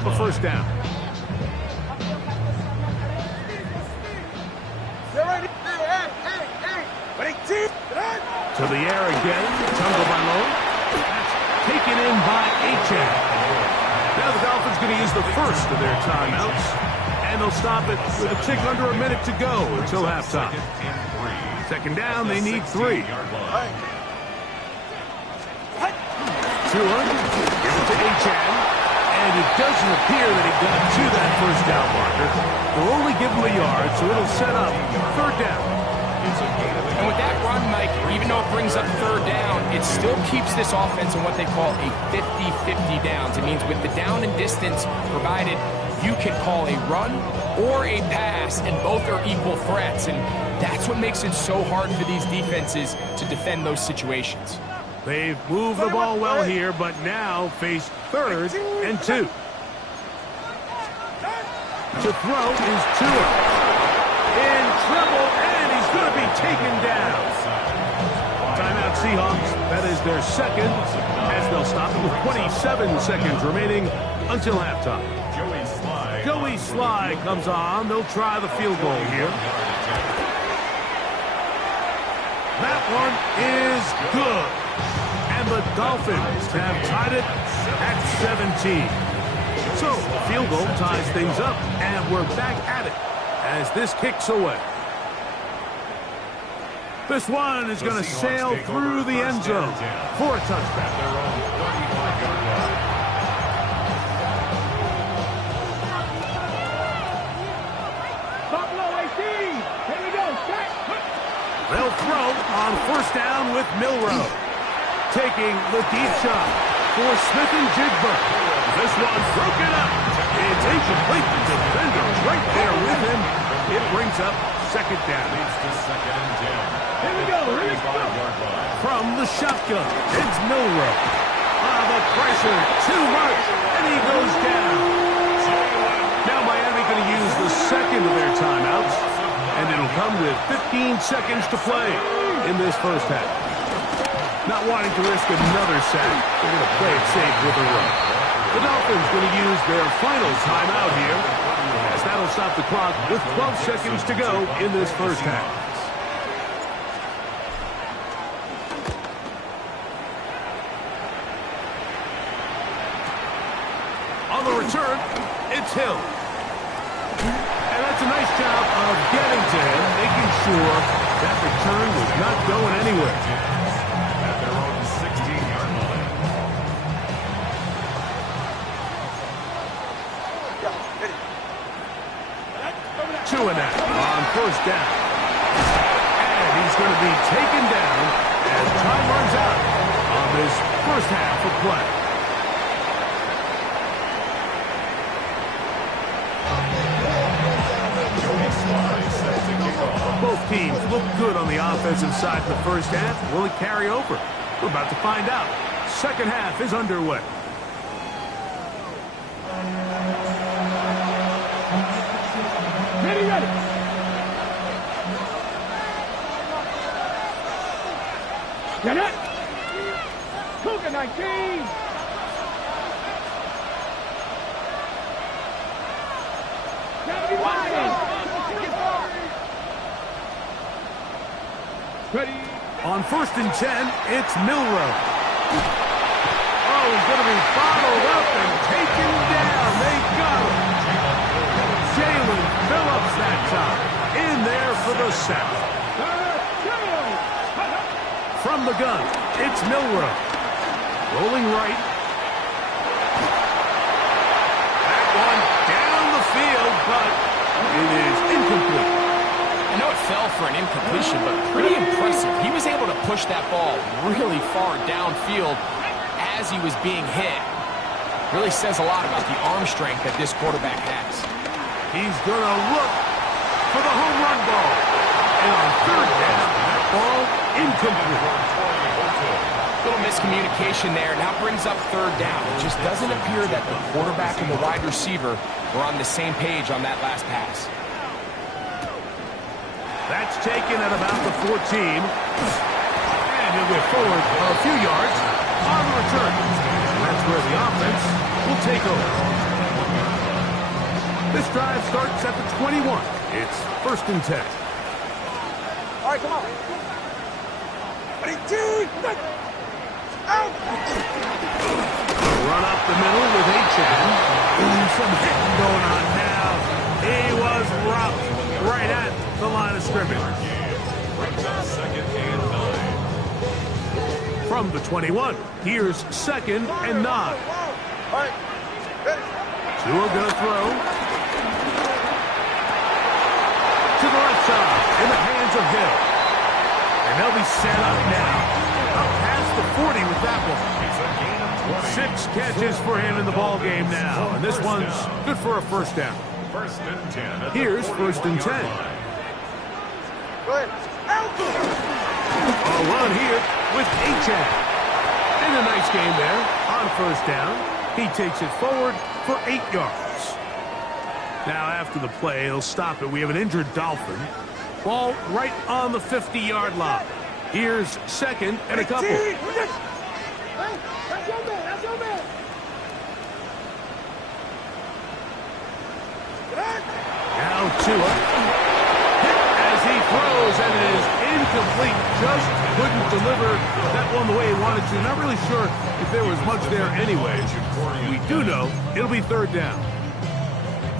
up a first down. To the air again. Tungo Balon. That's taken in by Achane. Now the Dolphins going to use the first of their timeouts. And they'll stop it with a tick under a minute to go until halftime. Second down, they need 3. Tua, give it to Achane. And it doesn't appear that he got to that first down marker. They'll only give him a yard, so it'll set up third down. And with that run, Mike, even though it brings up third down, it still keeps this offense in what they call a 50-50 downs. It means with the down and distance provided, you can call a run or a pass, and both are equal threats. And that's what makes it so hard for these defenses to defend those situations. They've moved the ball well here, but now face 3rd and 2. To throw is Tua. In trouble, and he's going to be taken down. Timeout Seahawks. That is their second, as they'll stop it with 27 seconds remaining until halftime. Joey Sly comes on. They'll try the field goal here. That one is good. And the Dolphins have tied it at 17. So, the field goal ties things up, and we're back at it as this kicks away. This one is going to sail through the end zone for a touchback. They'll throw on first down with Milroe. Taking the deep shot for Smith-Njigba. This one broken up. It's incomplete. The defender right there with him. It brings up second down. Here we go. From the shotgun, it's Milroe. The pressure, too much, and he goes down. Now Miami going to use the second of their timeouts, and it'll come with 15 seconds to play in this first half. Not wanting to risk another sack, they're going to play it safe with a run. The Dolphins going to use their final timeout here, as that'll stop the clock with 12 seconds to go in this first half. On the return, it's Hill. And that's a nice job of getting to him, making sure that return was not going anywhere. Tuanak on first down. And he's going to be taken down as time runs out on this first half of play. Both teams look good on the offensive side in the first half. Will it carry over? We're about to find out. Second half is underway. Ready. Get it. Cougar 19. Ready. On first and 10, it's Milroe. Oh, he's going to be bottled up and taken down. They got him. Jalen Phillips that time. In there for the sack. From the gun, it's Milroe. Rolling right. That one down the field, but it is incomplete. I know it fell for an incompletion, but pretty impressive. He was able to push that ball really far downfield as he was being hit. Really says a lot about the arm strength that this quarterback has. He's going to look for the home run ball. And on third down, that ball incomplete. Little miscommunication there. Now brings up third down. It just doesn't appear that the quarterback and the wide receiver were on the same page on that last pass. That's taken at about the 14. And he'll get forward a few yards on the return. That's where the offense will take over. Next drive starts at the 21. It's 1st and 10. All right, come on. Ready, two, out. Run up the middle with Achane. Some hitting going on now. He was rocked right at the line of scrimmage. Second and 9. From the 21, here's 2nd and 9. All right, ready. Tua gonna throw. To the left side, in the hands of Hill. And they'll be set up now. Up past the 40 with that one. 6 catches for him in the ball game now. And this one's good for a 1st down. 1st and 10. Here's 1st and 10. Go ahead. Out. A run here with Achane. And a nice game there on 1st down. He takes it forward for 8 yards. Now after the play, he'll stop it. We have an injured Dolphin. Ball right on the 50-yard line. Here's 2nd and a couple. Hey, that's your man. That's your man. Now Tua. Hit as he throws, and it is incomplete. Just couldn't deliver that one the way he wanted to. Not really sure if there was much there anyways. We do know it'll be 3rd down.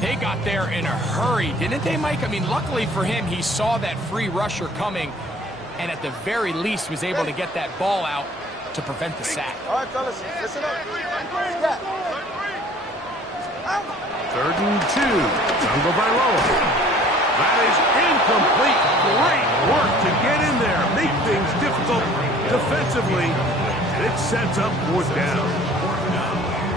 They got there in a hurry, didn't they, Mike? I mean, luckily for him, he saw that free rusher coming and at the very least was able to get that ball out to prevent the sack. All right, fellas, listen up. Yeah. 3rd and 2. Tagovailoa. That is incomplete. Great work to get in there. Make things difficult defensively. And it sets up 4th down.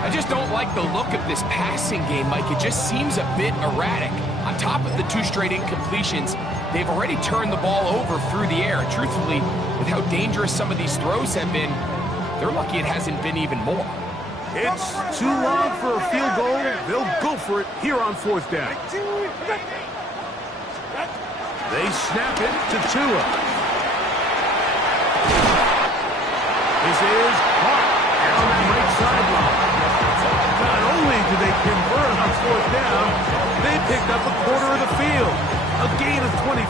I just don't like the look of this passing game, Mike. It just seems a bit erratic. On top of the 2 straight incompletions, they've already turned the ball over through the air. And truthfully, with how dangerous some of these throws have been, they're lucky it hasn't been even more. It's too long for a field goal. They'll go for it here on 4th down. They snap it to Tua. This is Hart down the right sideline. Not only do they convert on 4th down, they picked up a quarter of the field. A gain of 25.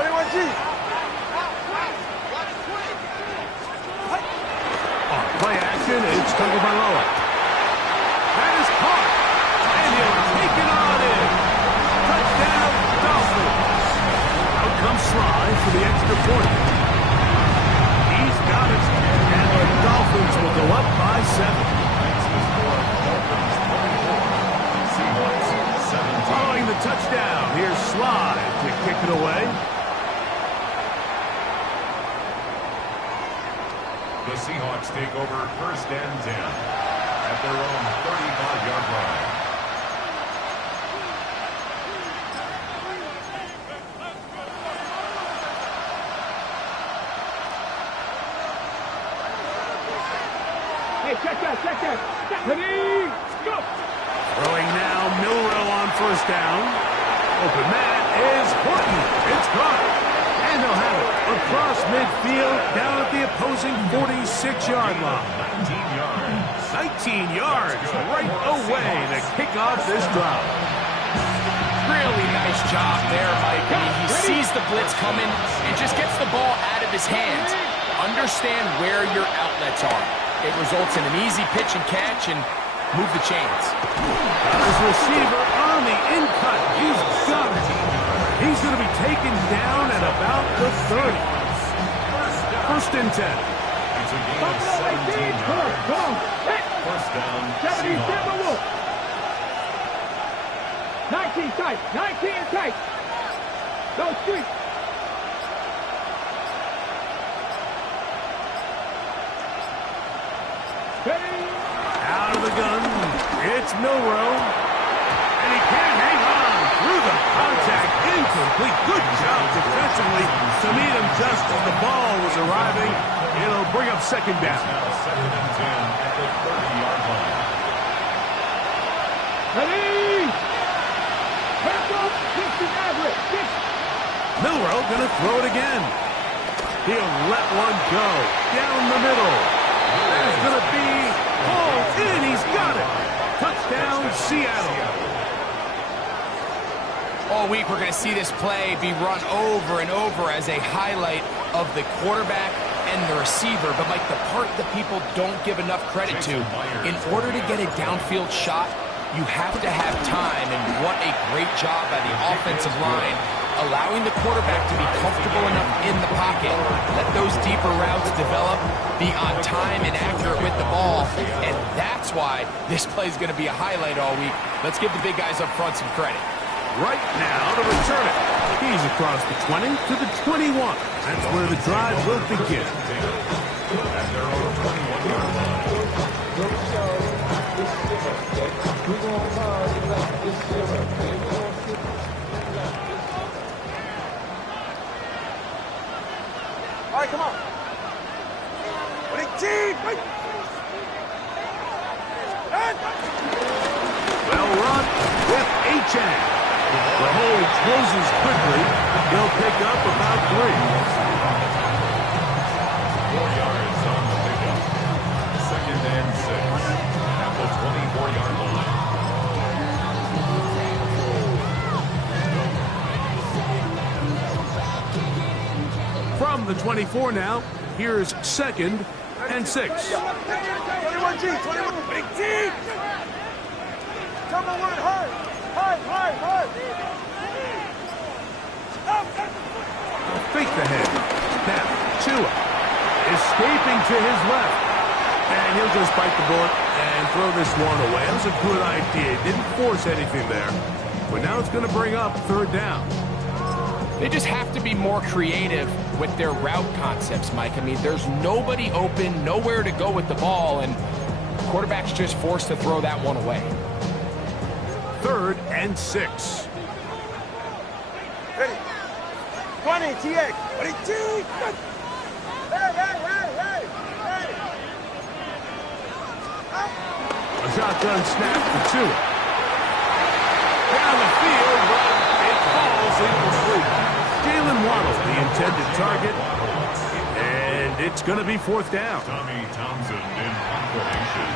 21G. On play action, it's Tagovailoa. That is caught. And he'll take it on in. Touchdown, Dolphins. Out comes Sly for the extra point. He's got it. And the Dolphins will go up by 7. Following the touchdown, here's Sly to kick it away. The Seahawks take over 1st and 10 at their own 35-yard line. Hey, check that. Ready, go. Throwing now, Milrow on 1st down. Open man is Horton. It's caught. And they'll have it across midfield down at the opposing 46-yard line. 19 yards right away to kick off this drive. Really nice job there, Mike. I mean, he sees the blitz coming and just gets the ball out of his hands. Understand where your outlets are. It results in an easy pitch and catch and move the chains. His receiver on the in-cut. He's got it. He's going to be taken down at about the 30. 1st and 10. It's a gain of 17 yards. 1st down, Seahawks. 19 tight. 19 tight. Go street. Out of the gun, it's Milrow. And he can't hang on through the contact. Incomplete. Good job defensively to meet him just as the ball was arriving. It'll bring up 2nd down. Now 2nd and 10 at the 30-yard line. Ready. Back up. 60 average. Milrow going to throw it again. He'll let one go. Down the middle. That's going to be hauled in. He's got it. all week we're going to see this play be run over and over as a highlight of the quarterback and the receiver. But, Mike, the part that people don't give enough credit to, in order to get a downfield shot, you have to have time, and what a great job by the offensive line, allowing the quarterback to be comfortable enough in the pocket, let those deeper routes develop, be on time and accurate with the ball, and that's why this play is going to be a highlight all week. Let's give the big guys up front some credit. Right now to return it. He's across the 20 to the 21. That's where the drive will begin. At their own 21-yard line. All right, come on. Well run with Achane. The hole closes quickly. He'll pick up about 3. 4 yards on the pickup. 2nd and 6 at the 24-yard line. From the 24 now, here's 2nd and 6. 21G, 21G. Come on, hard. Fake the head. Now, Tua escaping to his left. And he'll just bite the bullet and throw this one away. That was a good idea. Didn't force anything there. But now it's going to bring up 3rd down. They just have to be more creative with their route concepts, Mike. I mean, there's nobody open, nowhere to go with the ball, and the quarterback's just forced to throw that one away. 3rd and 6. Ready. 20, TX. Ready, T. Hey. A shotgun snap for Tua. Down the field, but it falls incomplete. Jalen Waddle, the intended target. And it's going to be 4th down. Tommy Townsend in formation.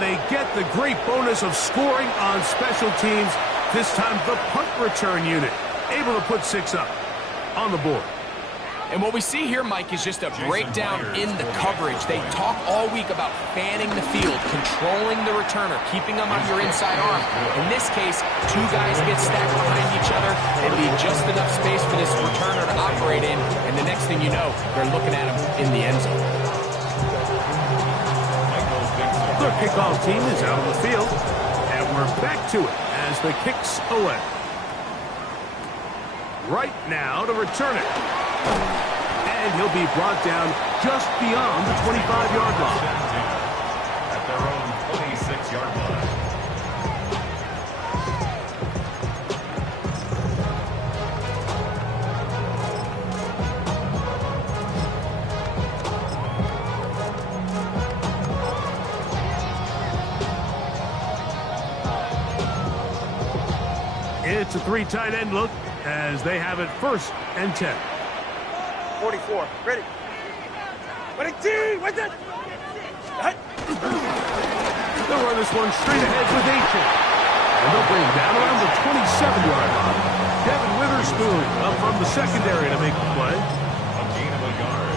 They get the great bonus of scoring on special teams. This time the punt return unit able to put 6 up on the board. And what we see here, Mike, is just a breakdown in the coverage. They talk all week about fanning the field, controlling the returner, keeping them on your inside arm. In this case, 2 guys get stacked behind each other and leave just enough space for this returner to operate in. And the next thing you know, they're looking at him in the end zone. The kickoff team is out on the field, and we're back to it as the kick's away. Right now to return it. And he'll be brought down just beyond the 25-yard line. At their own 26-yard line. It's a 3 tight end look as they have it 1st and 10. 44. Ready. Ready, T. What's that? They'll run this one straight ahead with Achane. And they'll bring him down around the 27-yard line. Devin Witherspoon up from the secondary to make the play. A gain of a yard.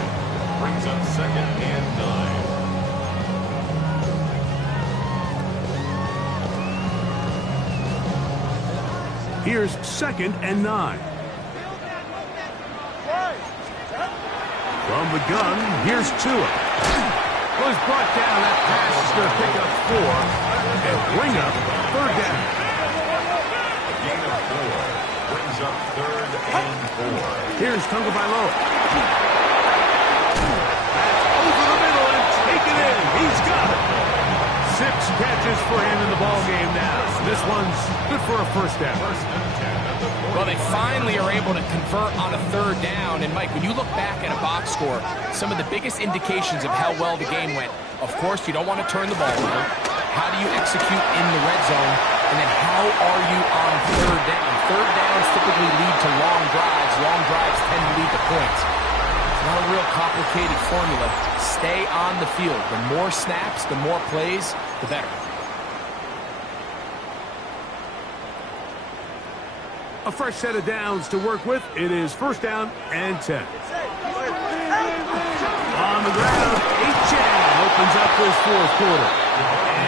Brings up 2nd and 9. Here's 2nd and 9. From the gun, here's Tua. Was brought down. That pass is going to pick up 4 and bring up 3rd down. A gain of 4 brings up 3rd and 4. Here's Tagovailoa. Over the middle and take it in. He's got it. 6 catches for him in the ball game now. This one's good for a 1st down. 1st and 10 at the Well, they finally are able to convert on a third down. And, Mike, when you look back at a box score, some of the biggest indications of how well the game went, of course, you don't want to turn the ball over. How do you execute in the red zone? And then how are you on third down? Third downs typically lead to long drives. Long drives tend to lead to points. It's not a real complicated formula. Stay on the field. The more snaps, the more plays, the better. A fresh set of downs to work with. It is first down and 10. On the ground, Achane opens up this fourth quarter.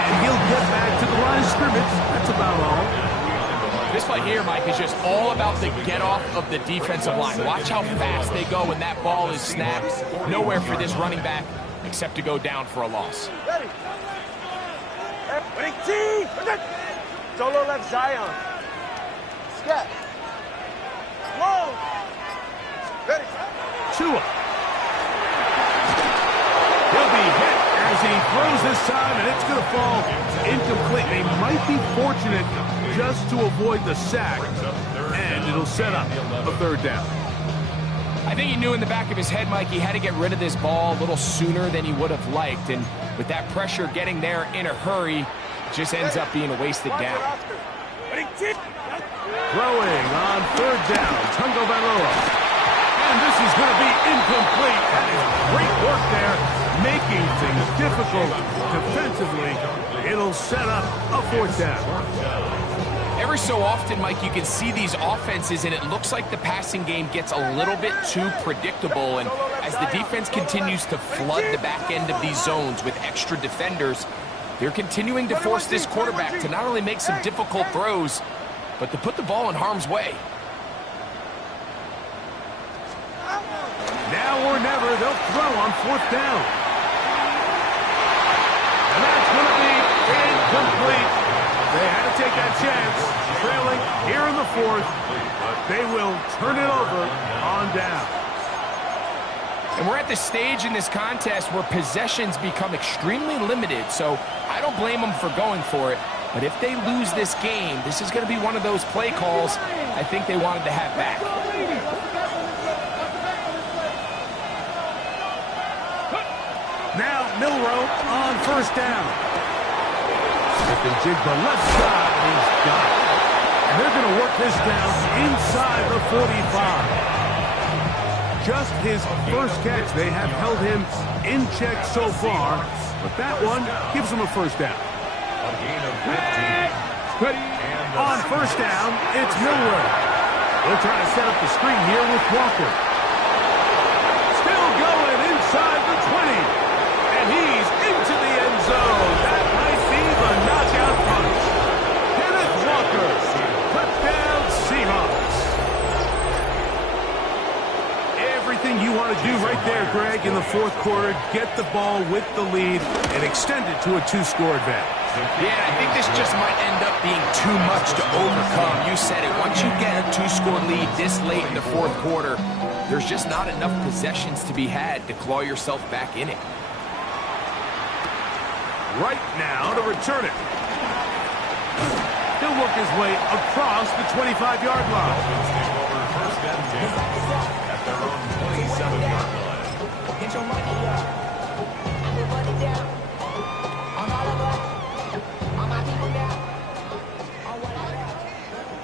And he'll get back to the line of scrimmage. That's about all. This play here, Mike, is just all about the get-off of the defensive line. Watch how fast they go when that ball is snapped. Nowhere for this running back except to go down for a loss. Solo left Zion. Scat. Whoa. Ready. Tua. He'll be hit as he throws this time, and it's going to fall incomplete. They might be fortunate just to avoid the sack, and it'll set up a third down. I think he knew in the back of his head, Mike, he had to get rid of this ball a little sooner than he would have liked, and with that pressure getting there in a hurry, it just ends up being a wasted down. Throwing on third down, Tungo Valoa. And this is going to be incomplete. That is great work there, making things difficult defensively. It'll set up a fourth down. Every so often, Mike, you can see these offenses, and it looks like the passing game gets a little bit too predictable. And as the defense continues to flood the back end of these zones with extra defenders, they're continuing to force this quarterback to not only make some difficult throws, but to put the ball in harm's way. Now or never, they'll throw on fourth down. And that's going to be incomplete. They had to take that chance. Trailing here in the fourth. They will turn it over on down. And we're at the stage in this contest where possessions become extremely limited, so I don't blame them for going for it. But if they lose this game, this is going to be one of those play calls I think they wanted to have back. Now Milroe on first down. Smith-Njigba left side, he's got it. And they're going to work this down inside the 45. Just his first catch. They have held him in check so far, but that one gives him a first down. A gain of 15. On first down, it's Milroe. They'll try to set up the screen here with Walker. Still going inside the 20. And he's into the end zone. That might be the knockout punch. Kenneth Walker. Touchdown Seahawks. Everything you want to do right there, Greg, in the fourth quarter. Get the ball with the lead and extend it to a two-score advantage. Yeah, I think this just might end up being too much to overcome. You said it. Once you get a two-score lead this late in the fourth quarter, there's just not enough possessions to be had to claw yourself back in it. Right now to return it. He'll work his way across the 25-yard line. First and 10 at their own 27-yard line. Get your money up. Put your money down. On all of us. On my people down. On what I got.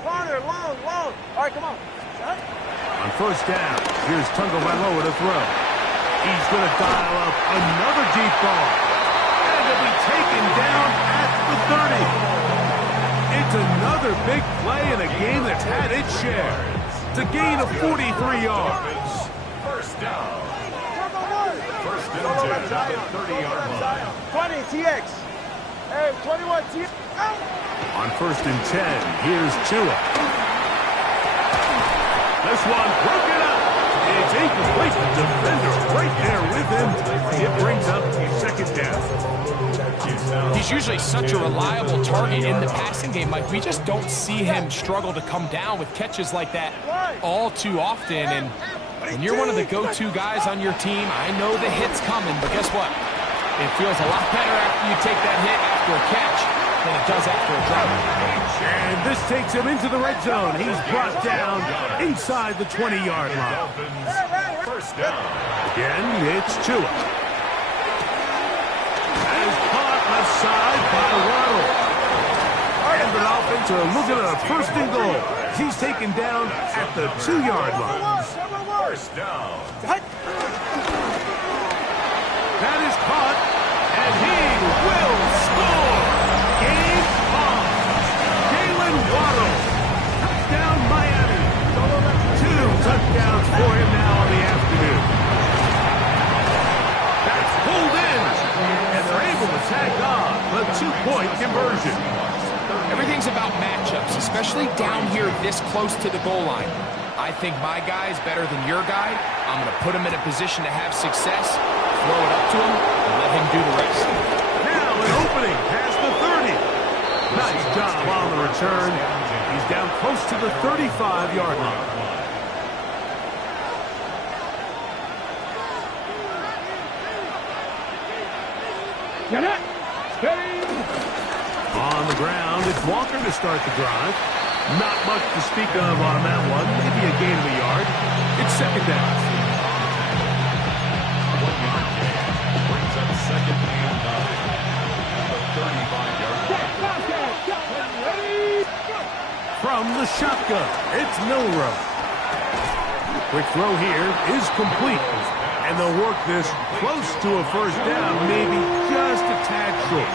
Corner, long. All right, come on. On first down, here's Tungo Valoa to throw. He's going to dial up another deep ball. And it'll be taken down at the 30. It's another big play in a game that's had its share. It's a gain of 43 yards. First down. First and 10 at the 30-yard line. 20, TX. Hey, 21, TX. On first and 10, here's Tua. This one broken up. It's incomplete. The defender right there with him. It brings up second down. He's usually such a reliable target in the passing game, Mike. We just don't see him struggle to come down with catches like that all too often. And when you're one of the go-to guys on your team, I know the hit's coming, but guess what? It feels a lot better after you take that hit after a catch than it does after a drop. And this takes him into the red zone. He's brought down inside the 20-yard line. Dolphins, first down. Again, it's Tua. As caught left side by Waddle. And the Dolphins are looking at a first and goal. He's taken down at the 2-yard line. First down. That is caught, and he will score. Game on. Jalen Waddle. Touchdown, Miami. 2 touchdowns for him now on the afternoon. That's pulled in, and they're able to tack on the 2-point conversion. Everything's about matchups, especially down here this close to the goal line. I think my guy's better than your guy. I'm going to put him in a position to have success, throw it up to him, and let him do the rest. Now an opening past the 30. Nice job on the return. He's down close to the 35-yard line. Get it. Steady. On the ground, it's Walker to start the drive. Not much to speak of on that one. Maybe a gain of a yard. It's second down. 1-yard gain. Brings up second and 9. At the 35-yard line. Ready. Go. From the shotgun, it's Milroe. Quick throw here is complete. And they'll work this close to a first down, maybe just a tad short.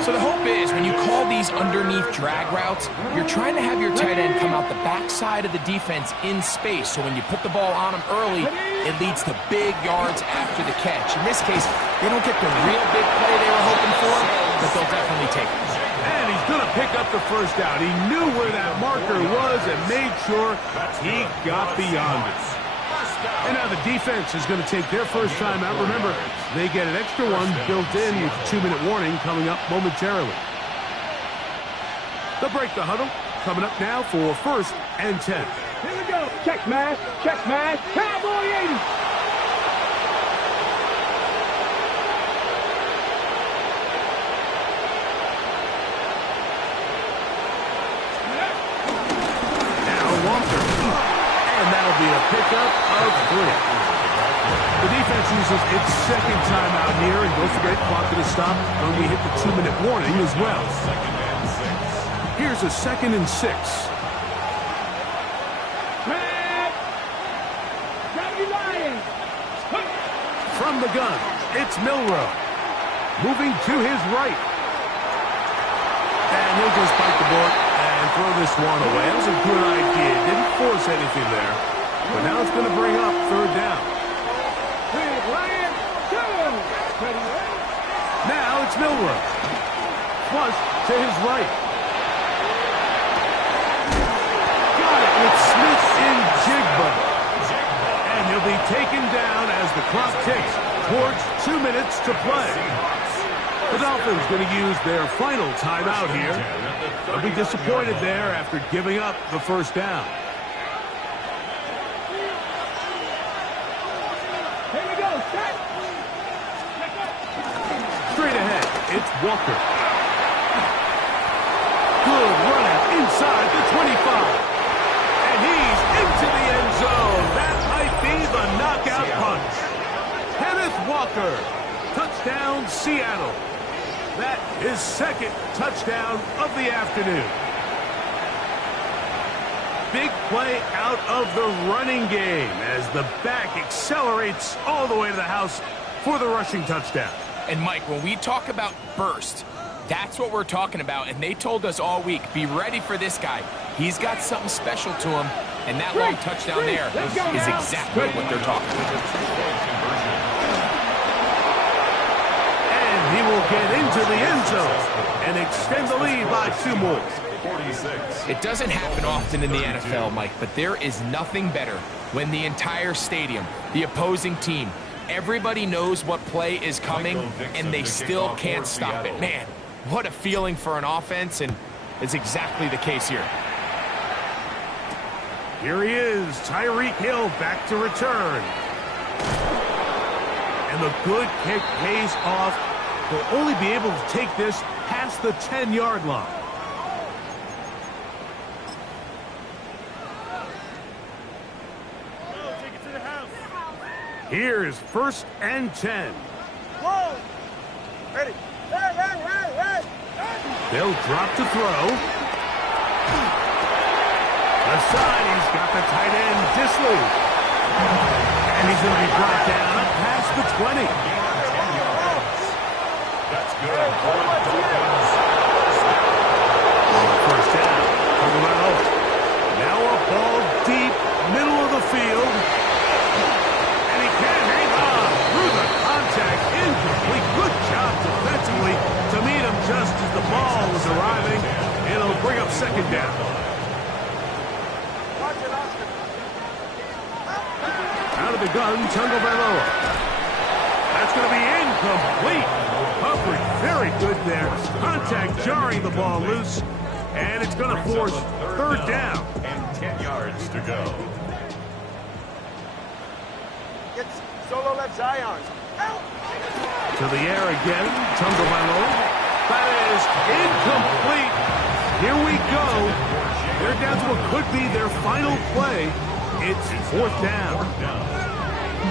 So the hope is when you call these underneath drag routes, you're trying to have your tight end come out the backside of the defense in space. So when you put the ball on him early, it leads to big yards after the catch. In this case, they don't get the real big play they were hoping for, but they'll definitely take it. And he's going to pick up the first down. He knew where that marker was and made sure he got beyond it. And now the defense is going to take their first time out. Remember, they get an extra one built in with a 2-minute warning coming up momentarily. They'll break the huddle. Coming up now for first and 10. Here we go. Check smash. Check smash. Cowboy 80. Walker, and that'll be a pickup of 3. The defense uses its second timeout here, and don't forget, clock to stop when we hit the 2-minute warning as well. Here's a 2nd and 6. From the gun, it's Milroe. Moving to his right. And he'll just bite the bullet and throw this one away. That was a good idea. Didn't force anything there. But now it's going to bring up third down. Now it's Milroe. Flush to his right. Got it with Smith in Jigba. And he'll be taken down as the clock ticks towards 2 minutes to play. The Dolphins going to use their final timeout here. They'll be disappointed there after giving up the first down. Here we go. Set. Straight ahead, it's Walker. Good running inside the 25. And he's into the end zone. That might be the knockout punch. Kenneth Walker. Touchdown, Seattle. That is second touchdown of the afternoon. Big play out of the running game as the back accelerates all the way to the house for the rushing touchdown. And Mike, when we talk about burst, that's what we're talking about. And they told us all week, be ready for this guy. He's got something special to him. And that long touchdown there is exactly what they're talking about. He will get into the end zone and extend the lead by 2 more. 46. It doesn't happen often in the NFL, Mike, but there is nothing better when the entire stadium, the opposing team, everybody knows what play is coming, and they still can't stop it. Man, what a feeling for an offense, and it's exactly the case here. Here he is, Tyreek Hill back to return. And the good kick pays off. They'll only be able to take this past the 10-yard line. Here is 1st and 10. Whoa. Ready. Hey. They'll drop to throw. Left side, he's got the tight end, Disley. And he's going to be brought down up past the 20. That's good. First down. Now a ball deep, middle of the field. And he can't hang on through the contact. Incomplete. Good job defensively to meet him just as the ball was arriving. It'll bring up 2nd down. Out of the gun, Tagovailoa. That's going to be incomplete. Coverage very good there. Contact jarring the ball loose. And it's going to force 3rd down. And 10 yards to go. It's solo left Zion. To the air again, Tagovailoa. That is incomplete. Here we go. They're down to what could be their final play. It's 4th down.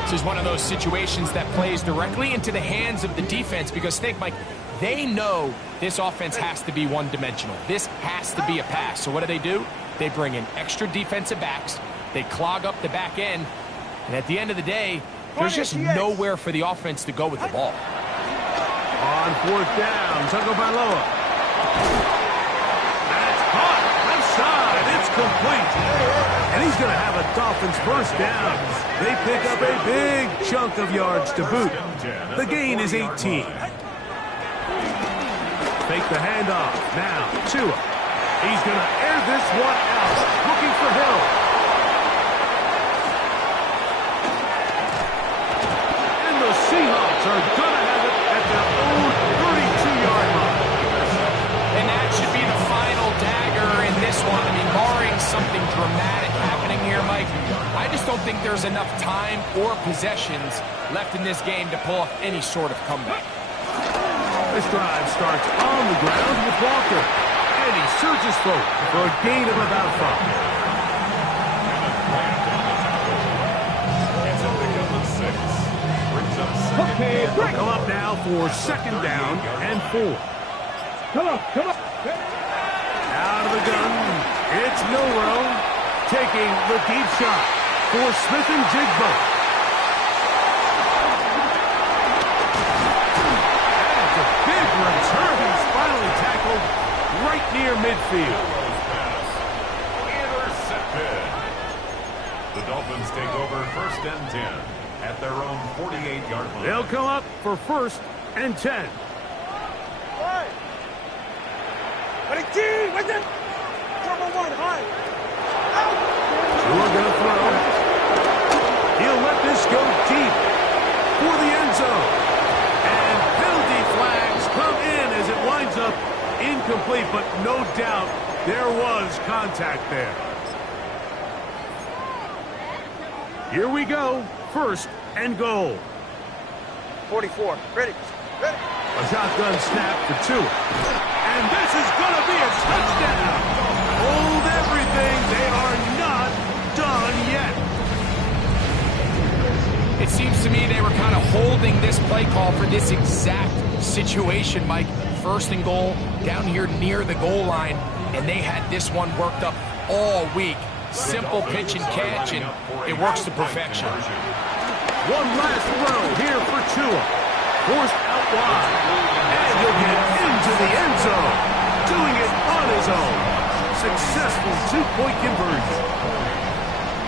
This is one of those situations that plays directly into the hands of the defense because, Snake Mike, they know this offense has to be one-dimensional. This has to be a pass. So what do? They bring in extra defensive backs. They clog up the back end. And at the end of the day, there's just nowhere for the offense to go with the ball. On 4th down, Tagovailoa. That's caught. Left side. It's complete. And he's going to have a Dolphins 1st down. They pick up a big chunk of yards to boot. The gain is 18. Fake the handoff. Now, Tua. He's going to air this one out. Looking for Hill. And the Seahawks are going to have it at their own 32-yard line. And that should be the final dagger in this one. I mean, barring something dramatic happening here, Mike, I just don't think there's enough time or possessions left in this game to pull off any sort of comeback. This drive starts on the ground with Walker. And he surges forward for a gain of about 5. It's a pickup of 6. Brings up 2nd Okay, and break. Come up now for 2nd down and 4. Come on. Out of the gun, it's Milroe taking the deep shot for Smith and Jigba. That's a big return. He's finally tackled right near midfield. intercepted. The Dolphins take over 1st and 10 at their own 48-yard line. They'll come up for 1st and 10. Ready, T, with it. Trouble 1, high. Tua gonna throw. He'll let this go deep for the end zone. And penalty flags come in as it winds up incomplete, but no doubt there was contact there. Here we go. 1st and goal. 44. Ready. A shotgun snap for Tua. And this is going to be a touchdown. Hold everything. They are not done yet. It seems to me they were kind of holding this play call for this exact situation, Mike. 1st and goal, down here near the goal line, and they had this one worked up all week. Simple pitch and catch, and it works to perfection. One last throw here for Tua. Forced out wide. And he'll get into the end zone. Doing it on his own. Successful 2-point conversion.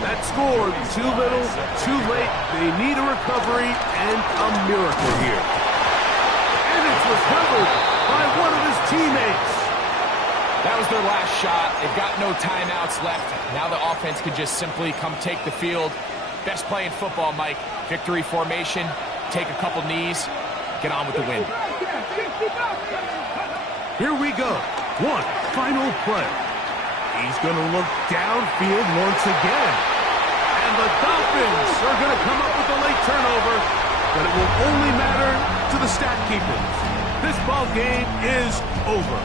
That scored too little, too late. They need a recovery and a miracle here. And it's recovered by one of his teammates. That was their last shot. They've got no timeouts left. Now the offense can just simply come take the field. Best play in football, Mike. Victory formation, take a couple knees, get on with the win. Here we go. One final play. He's going to look downfield once again. And the Dolphins are going to come up with a late turnover, but it will only matter to the stat keepers. This ball game is over.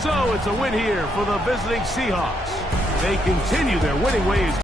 So it's a win here for the visiting Seahawks. They continue their winning ways.